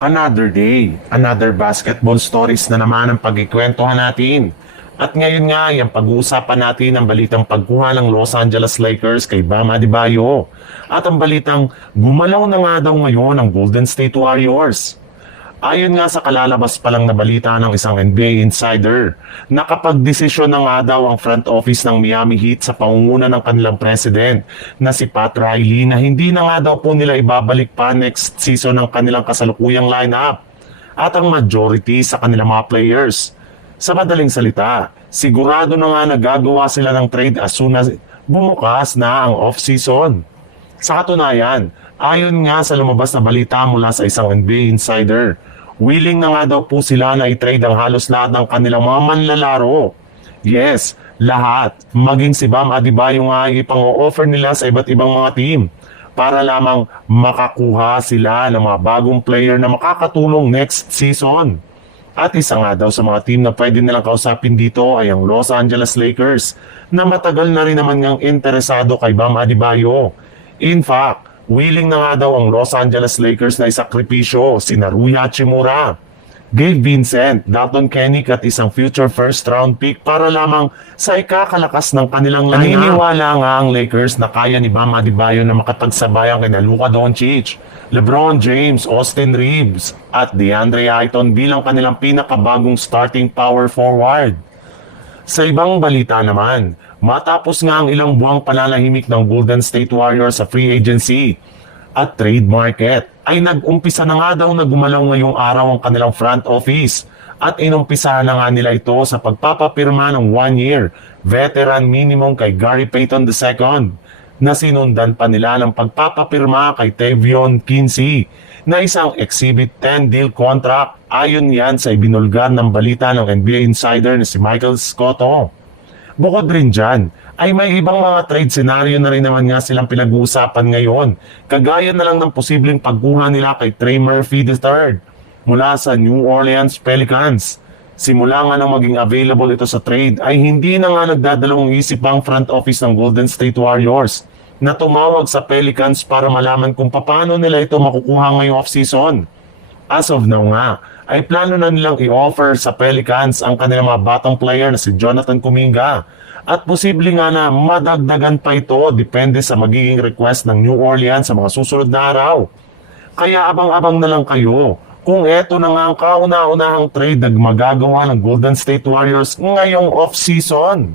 Another day, another basketball stories na naman ang pagkikwentuhan natin. At ngayon nga, yung pag-uusapan natin ang balitang pagkuha ng Los Angeles Lakers kay Bam Adebayo. At ang balitang gumalaw na nga daw ngayon ang Golden State Warriors. Ayon nga sa kalalabas pa lang na balita ng isang NBA insider, nakapagdesisyon na nga daw ang front office ng Miami Heat sa pangunguna ng kanilang president na si Pat Riley na hindi na nga daw po nila ibabalik pa next season ang kanilang kasalukuyang lineup at ang majority sa kanilang mga players. Sa madaling salita, sigurado na nga nagagawa sila ng trade as soon as bumukas na ang off-season. Sa katunayan, ayon nga sa lumabas na balita mula sa isang NBA insider, willing na nga daw po sila na i-trade ang halos lahat ng kanilang mga manlalaro. Yes, lahat. Maging si Bam Adebayo nga ay ipang-offer nila sa iba't ibang mga team para lamang makakuha sila ng mga bagong player na makakatulong next season. At isa nga daw sa mga team na pwede nilang kausapin dito ay ang Los Angeles Lakers na matagal na rin naman ngang interesado kay Bam Adebayo. In fact, willing na nga daw ang Los Angeles Lakers na isakripisyo si Naruya Hachimura, Gabe Vincent, Dalton Kenick at isang future first round pick para lamang sa ikakalakas ng kanilang lineup. Naniniwala nga ang Lakers na kaya ni Bam Adebayo na makapagsabayan kina Luka Doncic, LeBron James, Austin Reeves at DeAndre Ayton bilang kanilang pinakabagong starting power forward. Sa ibang balita naman, matapos nga ang ilang buwang pananahimik ng Golden State Warriors sa free agency at trade market, ay nag-umpisa na nga daw na gumalaw ngayong araw ang kanilang front office at inumpisahan na nga nila ito sa pagpapapirma ng 1-year veteran minimum kay Gary Payton II na sinundan pa nila ng pagpapapirma kay Tavion Kinsey na isang Exhibit 10 deal contract. Ayon yan sa ibinulgar ng balita ng NBA insider na si Michael Scotto. Bukod rin dyan, ay may ibang mga trade scenario na rin naman nga silang pinag-uusapan ngayon. Kagaya na lang ng posibleng pagkuha nila kay Trey Murphy III mula sa New Orleans Pelicans. Simula nga nang maging available ito sa trade ay hindi na nga nagdadalawang isip ang front office ng Golden State Warriors na tumawag sa Pelicans para malaman kung paano nila ito makukuha ngayong off-season. As of now nga, ay plano na nilang i-offer sa Pelicans ang kanilang mga batang player na si Jonathan Kuminga at posible nga na madagdagan pa ito depende sa magiging request ng New Orleans sa mga susunod na araw. Kaya abang-abang na lang kayo kung eto na nga ang kauna-unahang trade na magagawa ng Golden State Warriors ngayong off-season.